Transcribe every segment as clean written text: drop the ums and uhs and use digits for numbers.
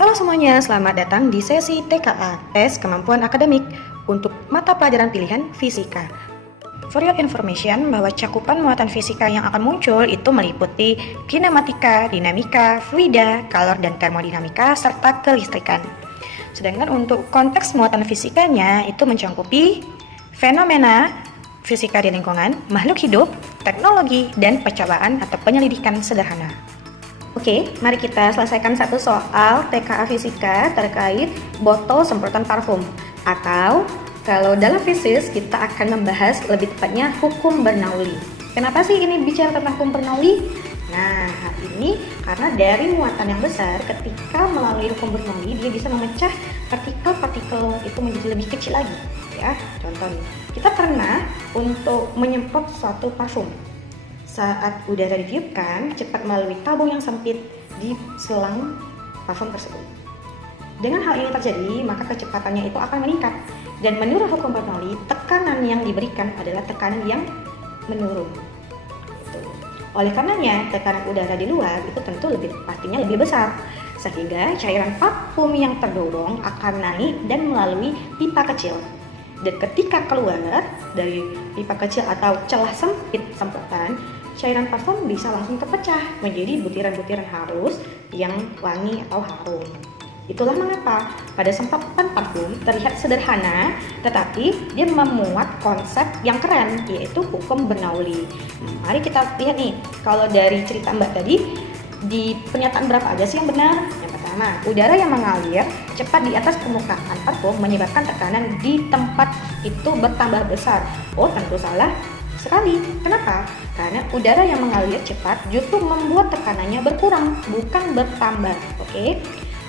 Halo semuanya, selamat datang di sesi TKA, Tes Kemampuan Akademik, untuk mata pelajaran pilihan Fisika. For your information, bahwa cakupan muatan fisika yang akan muncul itu meliputi kinematika, dinamika, fluida, kalor dan termodinamika, serta kelistrikan. Sedangkan untuk konteks muatan fisikanya itu mencakupi fenomena fisika di lingkungan, makhluk hidup, teknologi, dan percobaan atau penyelidikan sederhana. Oke, mari kita selesaikan satu soal TKA Fisika terkait botol semprotan parfum. Atau kalau dalam fisis kita akan membahas lebih tepatnya hukum Bernoulli. Kenapa sih ini bicara tentang hukum Bernoulli? Nah, hal ini karena dari muatan yang besar, ketika melalui hukum Bernoulli dia bisa memecah partikel-partikel itu menjadi lebih kecil lagi. Ya, contoh nih, kita pernah untuk menyemprot suatu parfum. Saat udara ditiupkan, cepat melalui tabung yang sempit di selang parfum tersebut. Dengan hal ini terjadi, maka kecepatannya itu akan meningkat. Dan menurut hukum Bernoulli, tekanan yang diberikan adalah tekanan yang menurun. Oleh karenanya, tekanan udara di luar itu tentu pastinya lebih besar. Sehingga cairan parfum yang terdorong akan naik dan melalui pipa kecil. Dan ketika keluar dari pipa kecil atau celah sempit semprotan, cairan parfum bisa langsung terpecah menjadi butiran-butiran halus yang wangi atau harum. Itulah mengapa pada semprotan parfum terlihat sederhana, tetapi dia memuat konsep yang keren, yaitu hukum Bernoulli. Mari kita lihat nih, kalau dari cerita Mbak tadi, di pernyataan berapa aja sih yang benar? Yang pertama, udara yang mengalir cepat di atas permukaan parfum menyebabkan tekanan di tempat itu bertambah besar. Oh, tentu salah sekali. Kenapa? Karena udara yang mengalir cepat justru membuat tekanannya berkurang, bukan bertambah. Oke.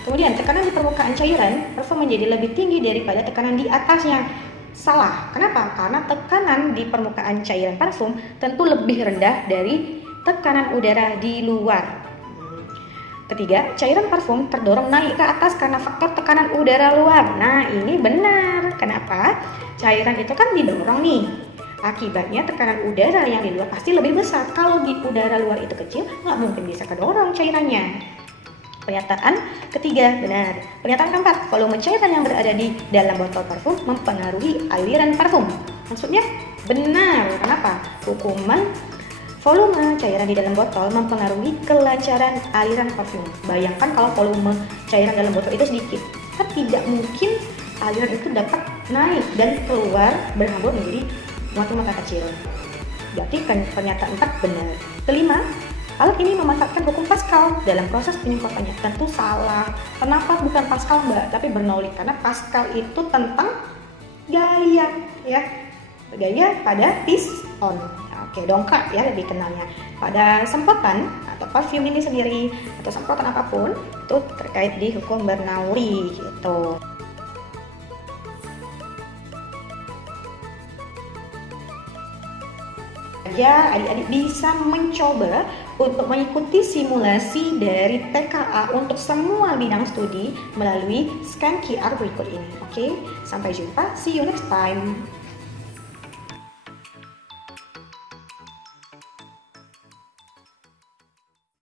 Kemudian tekanan di permukaan cairan parfum menjadi lebih tinggi daripada tekanan di atasnya. Salah. Kenapa? Karena tekanan di permukaan cairan parfum tentu lebih rendah dari tekanan udara di luar. Ketiga, cairan parfum terdorong naik ke atas karena faktor tekanan udara luar. Nah, ini benar. Kenapa? Cairan itu kan didorong nih. Akibatnya tekanan udara yang di luar pasti lebih besar. Kalau di udara luar itu kecil, nggak mungkin bisa kedorong cairannya. Pernyataan ketiga benar. Pernyataan keempat, volume cairan yang berada di dalam botol parfum mempengaruhi aliran parfum. Maksudnya benar. Kenapa? Hukuman volume cairan di dalam botol mempengaruhi kelancaran aliran parfum. Bayangkan kalau volume cairan dalam botol itu sedikit, kan tidak mungkin aliran itu dapat naik dan keluar berhambur menjadi muatan-muatan kecil. Berarti pernyataan 4 benar. Kelima, alat ini memanfaatkan hukum Pascal dalam proses penyemprotannya. Tentu salah. Kenapa bukan Pascal, Mbak, tapi Bernoulli? Karena Pascal itu tentang gaya, ya. Gaya pada piston. Oke, dongkrak ya lebih kenalnya. Pada semprotan atau parfum ini sendiri atau semprotan apapun itu terkait di hukum Bernoulli gitu. Ya, adik-adik bisa mencoba untuk mengikuti simulasi dari TKA untuk semua bidang studi melalui scan QR berikut ini. Oke, sampai jumpa. See you next time.